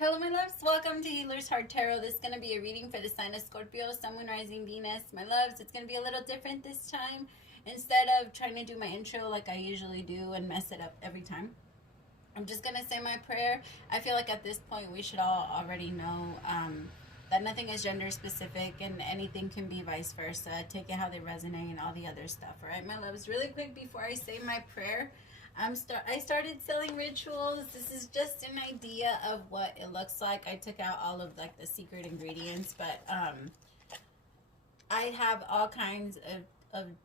Hello, my loves. Welcome to Healer's Heart Tarot. This is going to be a reading for the sign of Scorpio, Sun, Moon, Rising, Venus. My loves, it's going to be a little different this time. Instead of trying to do my intro like I usually do and mess it up every time, I'm just going to say my prayer. I feel like at this point we should all already know that nothing is gender specific and anything can be vice versa. Take it how they resonate and all the other stuff. All right, my loves, really quick before I say my prayer, I started selling rituals. This is just an idea of what it looks like. I took out all of like the secret ingredients, but I have all kinds of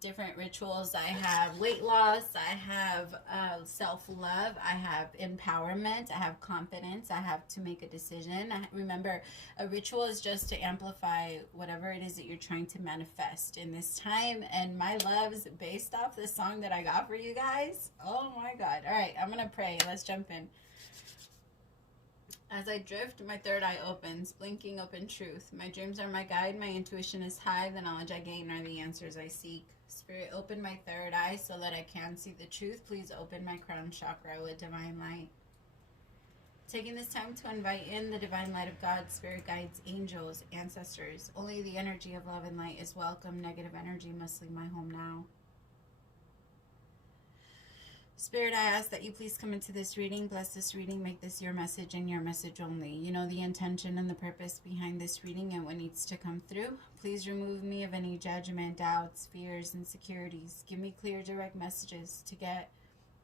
different rituals. I have weight loss, I have self-love, I have empowerment, I have confidence, I have to make a decision. Remember, a ritual is just to amplify whatever it is that you're trying to manifest in this time. And my loves, based off the song that I got for you guys, oh my god. All right, I'm gonna pray. Let's jump in. As I drift, my third eye opens, blinking open truth. My dreams are my guide, my intuition is high, the knowledge I gain are the answers I seek. Spirit, open my third eye so that I can see the truth. Please open my crown chakra with divine light. Taking this time to invite in the divine light of God, spirit guides, angels, ancestors. Only the energy of love and light is welcome. Negative energy must leave my home now. Spirit, I ask that you please come into this reading, bless this reading, make this your message and your message only. You know the intention and the purpose behind this reading and what needs to come through. Please remove me of any judgment, doubts, fears, insecurities. Give me clear, direct messages to get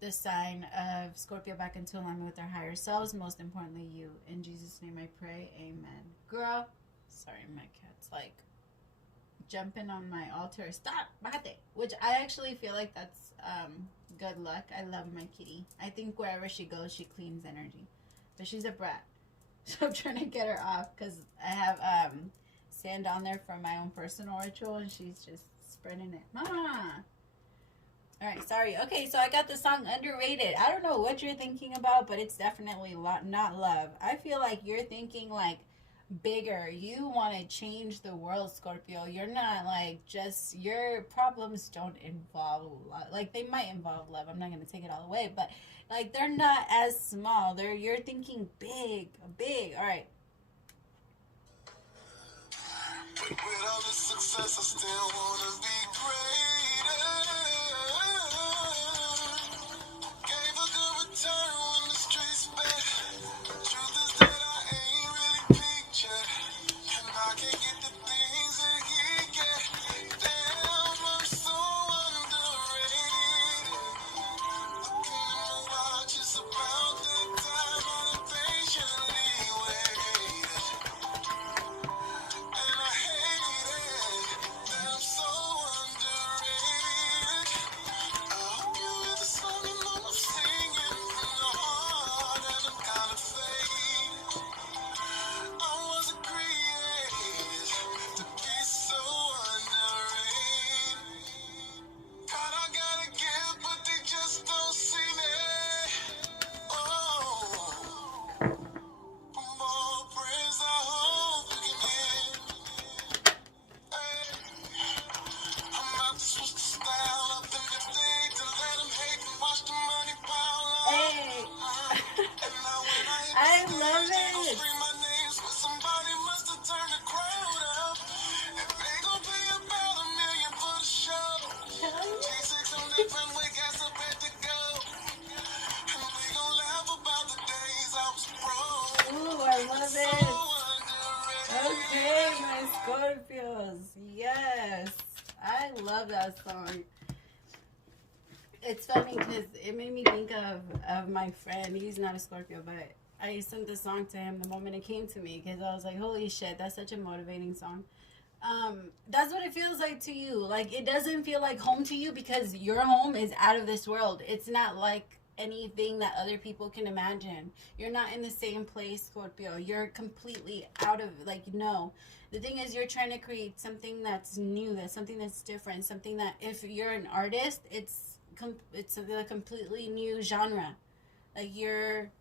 the sign of Scorpio back into alignment with our higher selves. Most importantly, you. In Jesus' name I pray, amen. Girl, sorry, my cat's like jumping on my altar. Stop, bate. Which I actually feel like that's good luck. I love my kitty. I think wherever she goes, she cleans energy. But she's a brat. So I'm trying to get her off because I have sand on there for my own personal ritual and she's just spreading it. Mama! Alright, sorry. Okay, so I got the song Underrated. I don't know what you're thinking about, but it's definitely not love. I feel like you're thinking like bigger. You want to change the world, Scorpio. You're not like just, your problems don't involve love. Like they might involve love. I'm not going to take it all away, but like they're not as small. You're thinking big. All right. With all the success, I still wanna be greater. Gave a good return when the streets bad. Truth is that I ain't really pictured, and I can't get the things that he get. Damn, I'm so underrated. Looking in my watch, it's about that time I done patiently waited. And I hate it, that I'm so underrated. I hope you hear the song and know I'm singing from the heart, and I'm kinda faded. I wasn't created to be so underrated. God, I gotta give, but they just don't see me. Oh, more praise, I hope you can hear. Hey, I'm not supposed to style up in the day to let them hate and watch the money pile up. Hey. And now when I hit I the love stage, they gon' it. scream my name, so somebody must have turned the crowd up. And they gon' pay about $1 million for the show. G6 on that runway, got some bed to go. And we gon' laugh about the days I was broke. Ooh, I love So it. underrated. Okay, my Scorpios. Yes. I love that song. It's funny because it made me think of my friend. He's not a Scorpio, but I sent the song to him the moment it came to me because I was like, holy shit, that's such a motivating song. That's what it feels like to you. Like, it doesn't feel like home to you because your home is out of this world. It's not like anything that other people can imagine. You're not in the same place, Scorpio. You're completely out of, like, no. The thing is, you're trying to create something that's new, that's something that's different, something that, if you're an artist, it's a completely new genre. Like, you're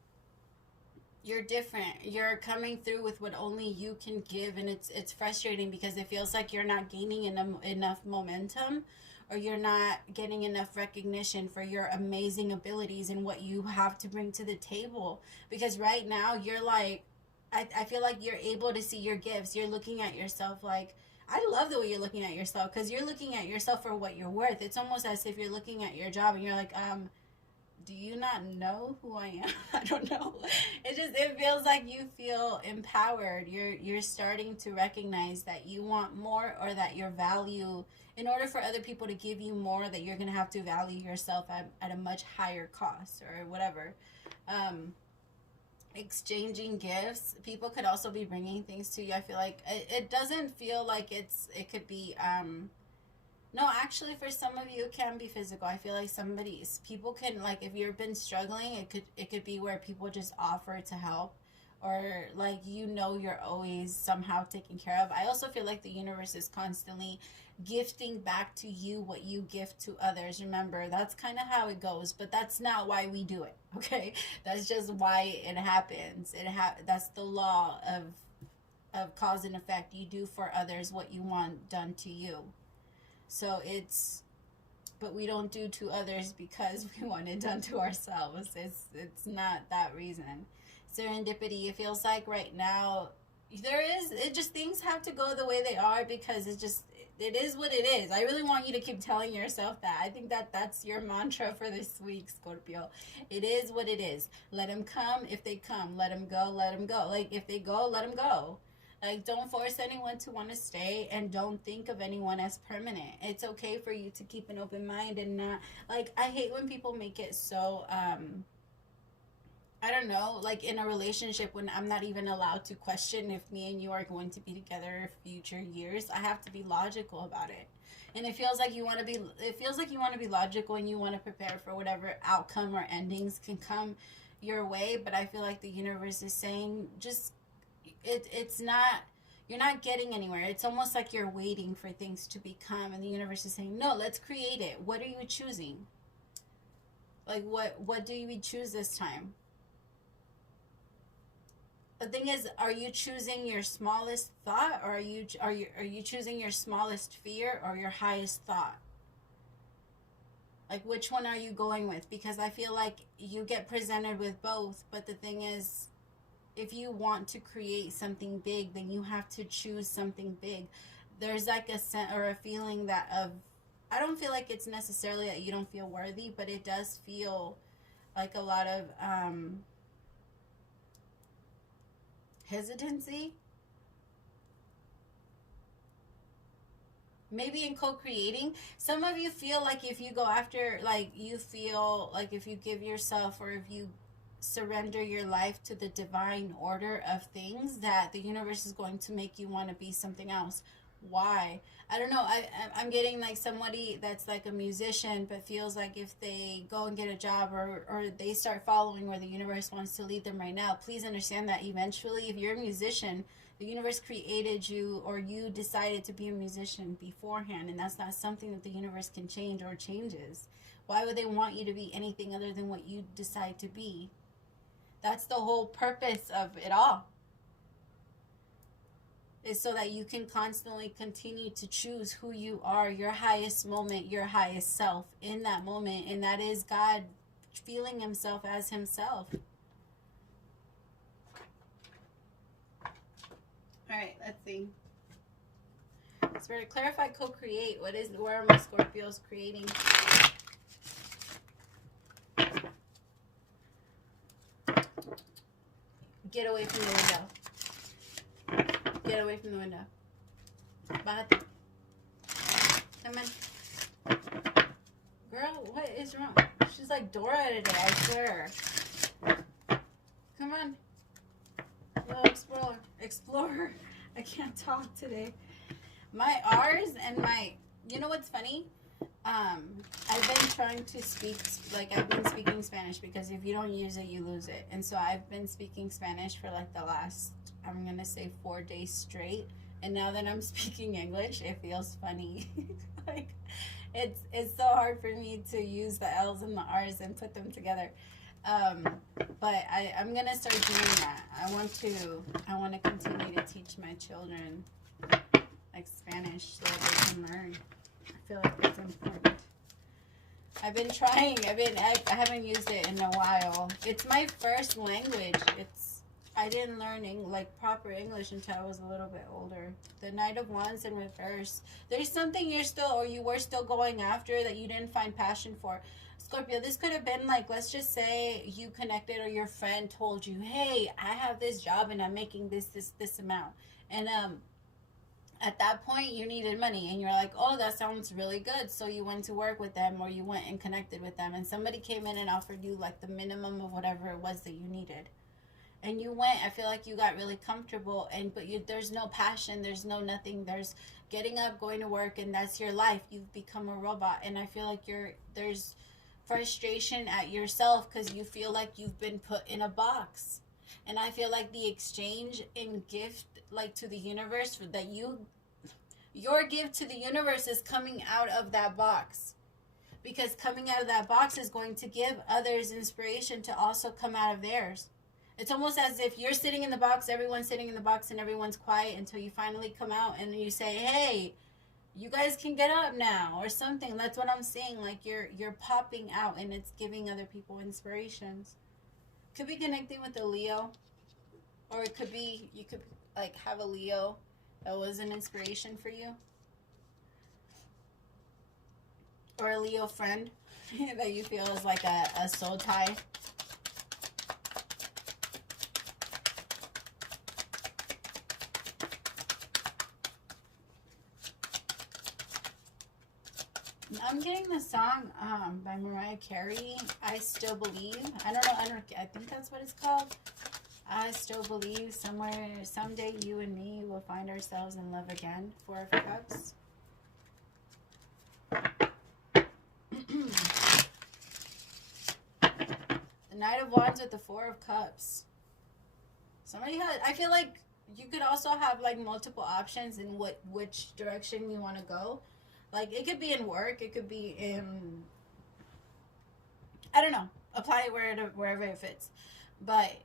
different. You're coming through with what only you can give, and it's frustrating because it feels like you're not gaining enough momentum, or you're not getting enough recognition for your amazing abilities and what you have to bring to the table. Because right now you're like I feel like you're able to see your gifts. You're looking at yourself like, I love the way you're looking at yourself, because you're looking at yourself for what you're worth. It's almost as if you're looking at your job and you're like, do you not know who I am? I don't know. It feels like you feel empowered. You're starting to recognize that you want more, or that your value, in order for other people to give you more, that you're going to have to value yourself at a much higher cost, or whatever. Exchanging gifts. People could also be bringing things to you. I feel like it doesn't feel like it could be, no, actually, for some of you, it can be physical. I feel like people can, like, if you've been struggling, it could be where people just offer to help, or like, you're always somehow taken care of. I also feel like the universe is constantly gifting back to you what you gift to others. Remember, that's kind of how it goes, but that's not why we do it, okay? That's just why it happens. That's the law of cause and effect. You do for others what you want done to you. So but we don't do to others because we want it done to ourselves. It's not that reason. Serendipity, it feels like right now things have to go the way they are, because it is what it is. I really want you to keep telling yourself that. I think that's your mantra for this week, Scorpio. It is what it is. Let them come if they come. Let them go, let them go. Like, if they go, let them go. Like, don't force anyone to want to stay, and don't think of anyone as permanent. It's okay for you to keep an open mind and not, like, I hate when people make it so, I don't know, like in a relationship, when I'm not even allowed to question if me and you are going to be together future years. I have to be logical about it. And it feels like you want to be logical, and you want to prepare for whatever outcome or endings can come your way. But I feel like the universe is saying, it's not, you're not getting anywhere. It's almost like you're waiting for things to become, and the universe is saying, no, let's create it. What are you choosing? Like, what do you choose this time? The thing is, are you choosing your smallest thought, or are you choosing your smallest fear, or your highest thought? Like, which one are you going with? Because I feel like you get presented with both, but the thing is, if you want to create something big, then you have to choose something big. There's like a sense or a feeling I don't feel like it's necessarily that you don't feel worthy, but it does feel like a lot of hesitancy. Maybe in co-creating. Some of you feel like if you go after, like, you feel like if you give yourself, or if you surrender your life to the divine order of things, that the universe is going to make you want to be something else. Why? I don't know. I'm getting like somebody that's like a musician, but feels like if they go and get a job, or they start following where the universe wants to lead them right now, please understand that eventually, if you're a musician, the universe created you, or you decided to be a musician beforehand, and that's not something that the universe can change or changes. Why would they want you to be anything other than what you decide to be? That's the whole purpose of it all, is so that you can constantly continue to choose who you are, your highest moment, your highest self in that moment. And that is God feeling himself as himself. All right, let's see. Spirit, clarify co-create. Where are my Scorpios creating? Get away from the window. Get away from the window. Bájate. Come on. Girl, what is wrong? She's like Dora today, I swear. Come on. Little explorer. I can't talk today. My R's and my... You know what's funny? I've been trying to speak, like, I've been speaking Spanish, because if you don't use it, you lose it. And so I've been speaking Spanish for like the last, I'm gonna say 4 days straight. And now that I'm speaking English, it feels funny. Like, it's so hard for me to use the L's and the R's and put them together. But I'm gonna start doing that. I want to continue to teach my children like Spanish so that they can learn. I feel like it's important. I've been trying. I haven't used it in a while. It's my first language. I didn't learn like proper English until I was a little bit older. The Knight of Wands in reverse. There's something you're still, or you were still going after that you didn't find passion for. Scorpio, this could have been like, let's just say you connected or your friend told you, hey, I have this job and I'm making this amount. And at that point you needed money and you're like, oh, that sounds really good. So you went to work with them or you went and connected with them and somebody came in and offered you like the minimum of whatever it was that you needed. And you went, I feel like you got really comfortable, but there's no passion, there's no nothing, there's getting up, going to work, and that's your life. You've become a robot. And I feel like there's frustration at yourself because you feel like you've been put in a box. And I feel like the exchange in gift, like to the universe, that your gift to the universe is coming out of that box. Because coming out of that box is going to give others inspiration to also come out of theirs. It's almost as if you're sitting in the box, everyone's sitting in the box, and everyone's quiet until you finally come out and you say, hey, you guys can get up now, or something. That's what I'm saying. Like you're popping out and it's giving other people inspirations. Could be connecting with a Leo, or it could be you could like have a Leo that was an inspiration for you, or a Leo friend that you feel is like a soul tie. I'm getting the song by Mariah Carey, I Still Believe. I don't know, I think that's what it's called. I still believe someday you and me will find ourselves in love again. 4 of Cups. The Knight of Wands with the 4 of Cups. Somebody has, I feel like you could also have like multiple options in which direction you want to go. Like, it could be in work. It could be in, I don't know. Apply it wherever it fits. But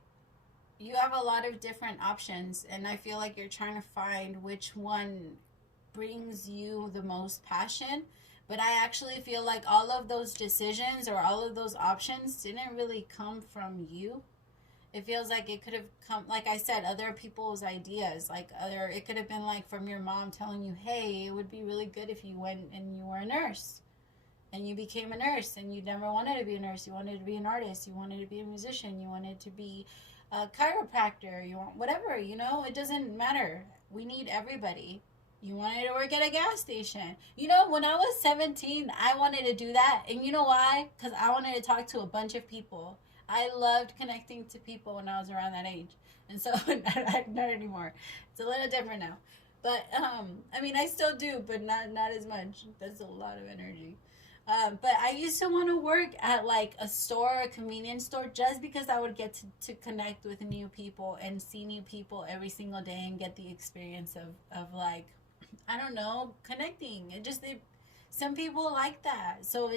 you have a lot of different options. And I feel like you're trying to find which one brings you the most passion. But I actually feel like all of those decisions or all of those options didn't really come from you. It feels like it could have come, like I said, other people's ideas. It could have been like from your mom telling you, hey, it would be really good if you went and you were a nurse. And you became a nurse and you never wanted to be a nurse. You wanted to be an artist. You wanted to be a musician. You wanted to be a chiropractor. You want whatever, you know, it doesn't matter. We need everybody. You wanted to work at a gas station. You know, when I was 17, I wanted to do that. And you know why? Because I wanted to talk to a bunch of people. I loved connecting to people when I was around that age. And so, not anymore. It's a little different now. But, I mean, I still do, but not as much. That's a lot of energy. But I used to want to work at, like, a store, a convenience store, just because I would get to connect with new people and see new people every single day and get the experience of like, I don't know, connecting. Some people like that. So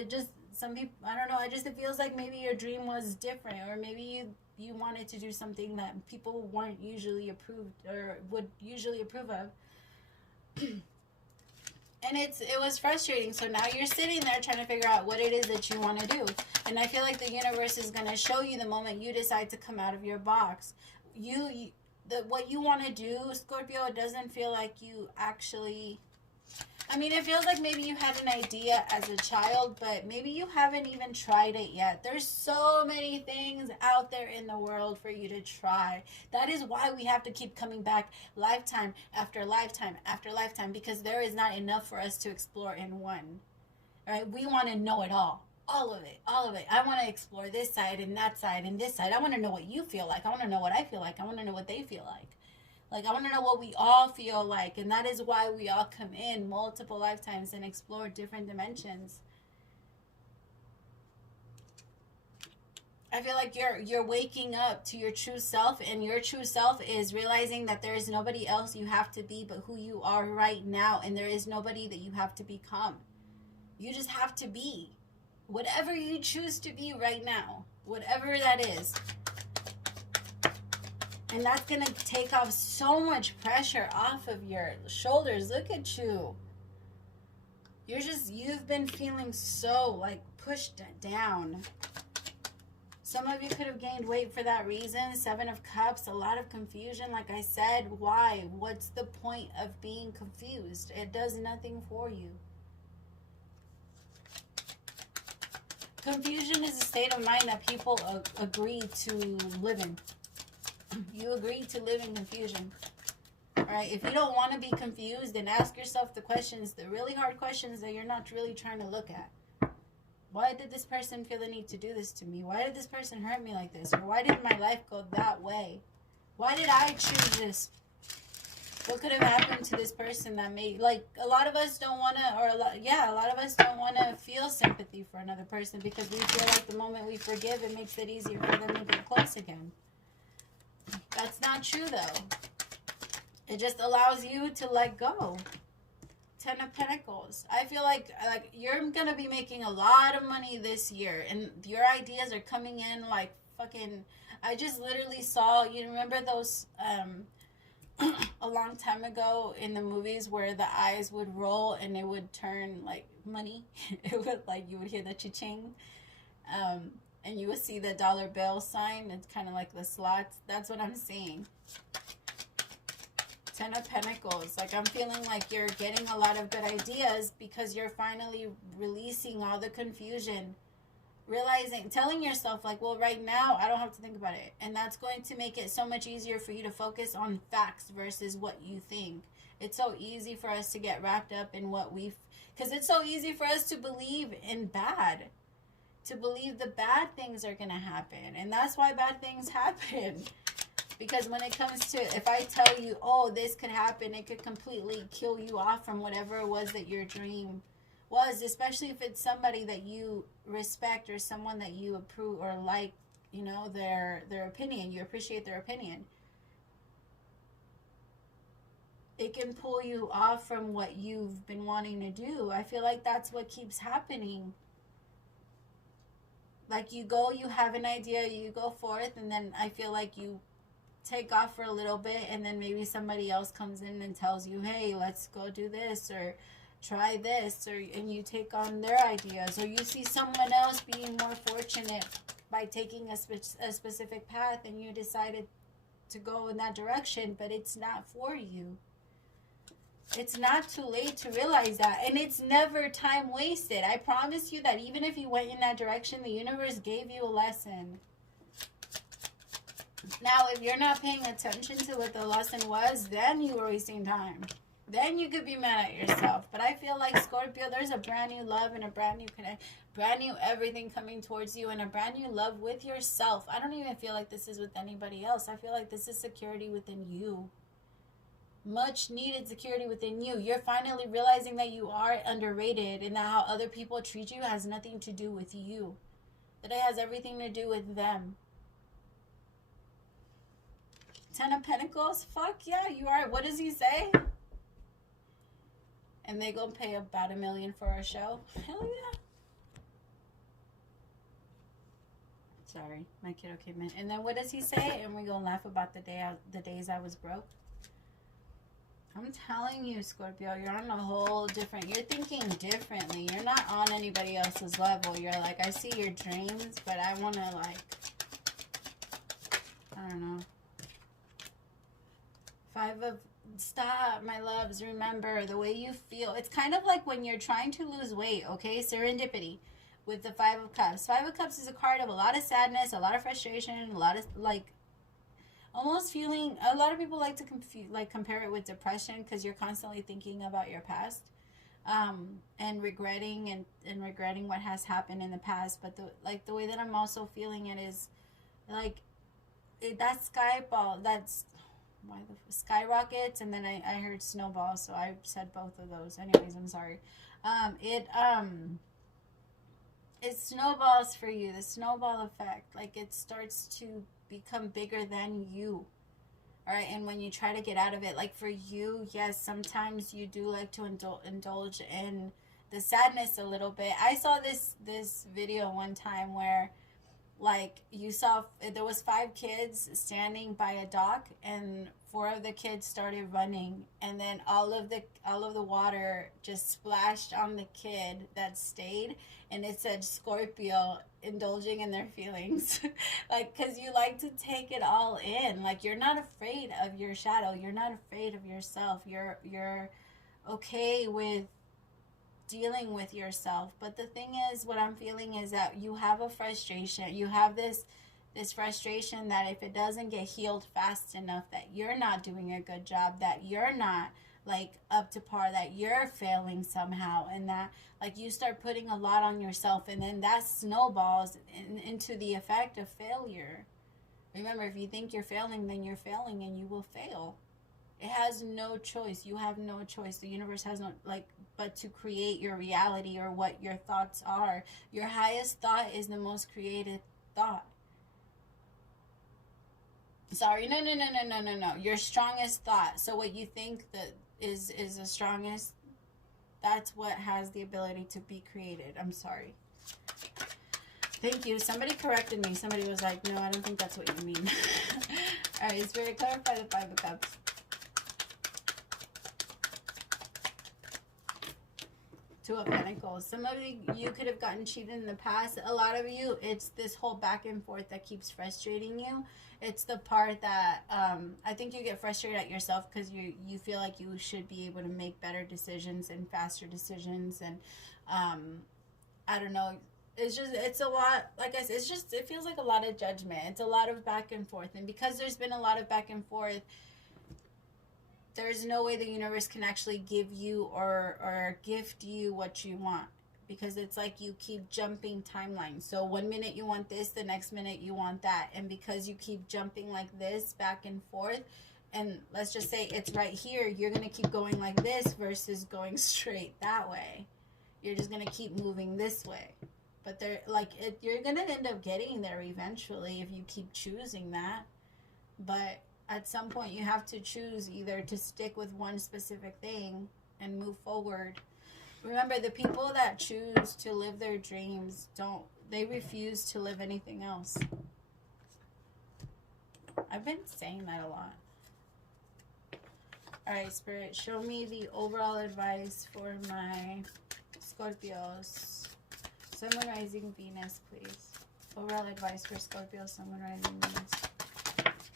some people, I don't know, it feels like maybe your dream was different, or maybe you wanted to do something that people weren't usually approved or would usually approve of. And it was frustrating. So now you're sitting there trying to figure out what it is that you want to do. And I feel like the universe is going to show you the moment you decide to come out of your box. What you want to do, Scorpio, it doesn't feel like you actually, I mean, it feels like maybe you had an idea as a child, but maybe you haven't even tried it yet. There's so many things out there in the world for you to try. That is why we have to keep coming back lifetime after lifetime after lifetime, because there is not enough for us to explore in one. All right? We want to know it all. All of it. All of it. I want to explore this side and that side and this side. I want to know what you feel like. I want to know what I feel like. I want to know what they feel like. Like, I want to know what we all feel like. And that is why we all come in multiple lifetimes and explore different dimensions. I feel like you're waking up to your true self. And your true self is realizing that there is nobody else you have to be but who you are right now. And there is nobody that you have to become. You just have to be. Whatever you choose to be right now. Whatever that is. And that's going to take off so much pressure off of your shoulders. Look at you. You've been feeling so, like, pushed down. Some of you could have gained weight for that reason. 7 of Cups, a lot of confusion. Like I said, why? What's the point of being confused? It does nothing for you. Confusion is a state of mind that people agree to live in. You agree to live in confusion. Alright, if you don't want to be confused, then ask yourself the questions, the really hard questions that you're not really trying to look at. Why did this person feel the need to do this to me? Why did this person hurt me like this? Or why did my life go that way? Why did I choose this? What could have happened to this person that made, like, a lot of us don't want to, or a lot of us don't want to feel sympathy for another person because we feel like the moment we forgive, it makes it easier for them to get close again. That's not true, though. It just allows you to let go. 10 of Pentacles. I feel like you're going to be making a lot of money this year, and your ideas are coming in like fucking, I just literally saw, you remember those, a long time ago in the movies where the eyes would roll and it would turn like money. It would, like, you would hear the cha-ching, and you would see the dollar bill sign. It's kind of like the slots. That's what I'm seeing. 10 of Pentacles. Like, I'm feeling like you're getting a lot of good ideas because you're finally releasing all the confusion. Realizing, telling yourself, like, well, right now, I don't have to think about it. And that's going to make it so much easier for you to focus on facts versus what you think. It's so easy for us to get wrapped up in what because it's so easy for us to believe in bad. To believe the bad things are going to happen. And that's why bad things happen. Because when it comes to, if I tell you, oh, this could happen, it could completely kill you off from whatever it was that your dream was, especially if it's somebody that you respect or someone that you approve or like, you know, their opinion. You appreciate their opinion. It can pull you off from what you've been wanting to do. I feel like that's what keeps happening. Like, you go, you have an idea, you go forth, and then I feel like you take off for a little bit, and then maybe somebody else comes in and tells you, hey, let's go do this, or try this, and you take on their ideas, or you see someone else being more fortunate by taking a specific path, and you decided to go in that direction, but it's not for you. It's not too late to realize that, and it's never time wasted. I promise you that even if you went in that direction, the universe gave you a lesson. Now, if you're not paying attention to what the lesson was, then you were wasting time. Then you could be mad at yourself. But I feel like, Scorpio, there's a brand new love and a brand new connect, brand new everything coming towards you, and a brand new love with yourself. I don't even feel like this is with anybody else. I feel like this is security within you. Much needed security within you. You're finally realizing that you are underrated, and that how other people treat you has nothing to do with you. That it has everything to do with them. 10 of Pentacles? Fuck yeah, you are. What does he say? And they gonna pay about $1 million for our show? Hell yeah. Sorry, my kiddo came in. And then what does he say? And we gonna laugh about the days I was broke. I'm telling you, Scorpio, you're on a whole different, you're thinking differently. You're not on anybody else's level. You're like, I see your dreams, but I want to, like, I don't know. 5 of, stop, my loves, remember, the way you feel. It's kind of like when you're trying to lose weight, okay? Serendipity with the 5 of Cups. 5 of Cups is a card of a lot of sadness, a lot of frustration, a lot of, like, almost feeling, a lot of people like to compare it with depression because you're constantly thinking about your past, and regretting and regretting what has happened in the past. But the way that I'm also feeling it is like that sky ball, that's why the skyrockets, and then I heard snowball, so I said both of those. Anyways, I'm sorry. It snowballs for you, the snowball effect. Like, it starts to become bigger than you. All right, and when you try to get out of it, like for you, yes, sometimes you do like to indulge in the sadness a little bit. I saw this video one time where, like, you saw there was 5 kids standing by a dock, and 4 of the kids started running, and then all of the water just splashed on the kid that stayed, and it said Scorpio indulging in their feelings. Like, because you like to take it all in. Like, you're not afraid of your shadow, you're not afraid of yourself, you're okay with dealing with yourself. But the thing is, what I'm feeling is that you have a frustration, you have this frustration that if it doesn't get healed fast enough, that you're not doing a good job, that you're not like up to par, that you're failing somehow, and that like you start putting a lot on yourself, and then that snowballs into the effect of failure. Remember, if you think you're failing, then you're failing, and you will fail. It has no choice. You have no choice. The universe has no, like, but to create your reality, or what your thoughts are. Your highest thought is the most creative thought. Sorry, no. Your strongest thought. So what you think that is the strongest, that's what has the ability to be created. I'm sorry. Thank you. Somebody corrected me. Somebody was like, no, I don't think that's what you mean. All right, Spirit, clarify the 5 of Cups. Two of Pentacles. Some of you could have gotten cheated in the past. A lot of you, it's this whole back and forth that keeps frustrating you. It's the part that I think you get frustrated at yourself because you feel like you should be able to make better decisions and faster decisions, and I don't know. It's a lot. Like I said, it feels like a lot of judgment. It's a lot of back and forth, and because there's been a lot of back and forth, there's no way the universe can actually give you or gift you what you want, because it's like you keep jumping timelines. So one minute you want this, the next minute you want that, and because you keep jumping like this back and forth, and let's just say it's right here, you're going to keep going like this versus going straight that way. You're just going to keep moving this way. But they're like you're going to end up getting there eventually if you keep choosing that. But at some point you have to choose either to stick with one specific thing and move forward. Remember, the people that choose to live their dreams they refuse to live anything else. I've been saying that a lot. Alright, Spirit, show me the overall advice for my Scorpios. Sun, Moon, Rising, Venus, please. Overall advice for Scorpio, Sun, Moon, Rising, Venus.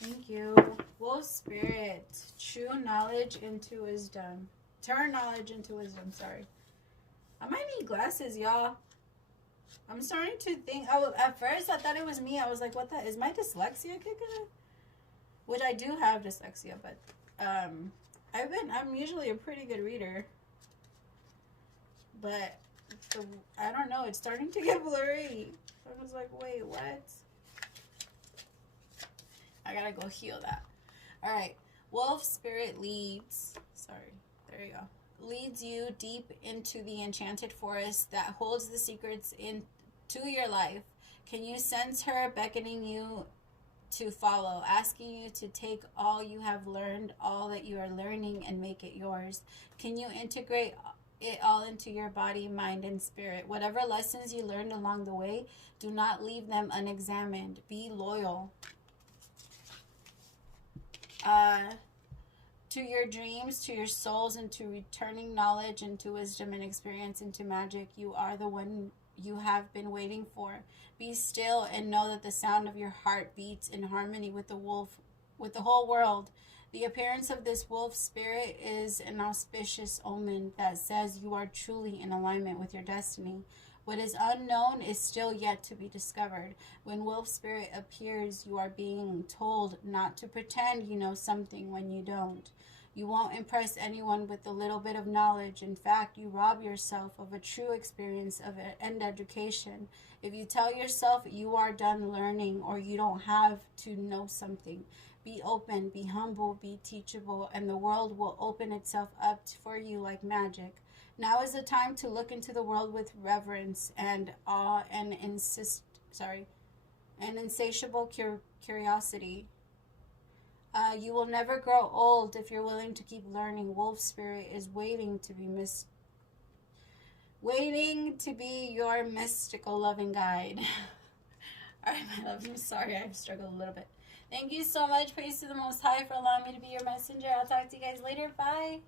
Thank you. Wolf Spirit, true knowledge into wisdom. Turn knowledge into wisdom, sorry. I might need glasses, y'all. I'm starting to think, at first I thought it was me. I was like, what the, is my dyslexia kicking in? Which I do have dyslexia, but I'm usually a pretty good reader. But I don't know, it's starting to get blurry. I was like, wait, what? I gotta go heal that. Alright, Wolf Spirit leads, sorry, there you go. Leads you deep into the enchanted forest that holds the secrets into your life. Can you sense her beckoning you to follow, asking you to take all you have learned, all that you are learning, and make it yours? Can you integrate it all into your body, mind, and spirit? Whatever lessons you learned along the way, do not leave them unexamined. Be loyal to your dreams, to your souls, and to returning knowledge, into wisdom and experience, into magic. You are the one you have been waiting for. Be still and know that the sound of your heart beats in harmony with the whole world. The appearance of this wolf spirit is an auspicious omen that says you are truly in alignment with your destiny. What is unknown is still yet to be discovered. When wolf spirit appears, you are being told not to pretend you know something when you don't. You won't impress anyone with a little bit of knowledge. In fact, you rob yourself of a true experience and education. If you tell yourself you are done learning or you don't have to know something, be open, be humble, be teachable, and the world will open itself up for you like magic. Now is the time to look into the world with reverence and awe and insatiable curiosity. You will never grow old if you're willing to keep learning. Wolf Spirit is waiting to be your mystical loving guide. All right, my love, I'm sorry, I've struggled a little bit. Thank you so much. Praise to the Most High for allowing me to be your messenger. I'll talk to you guys later. Bye.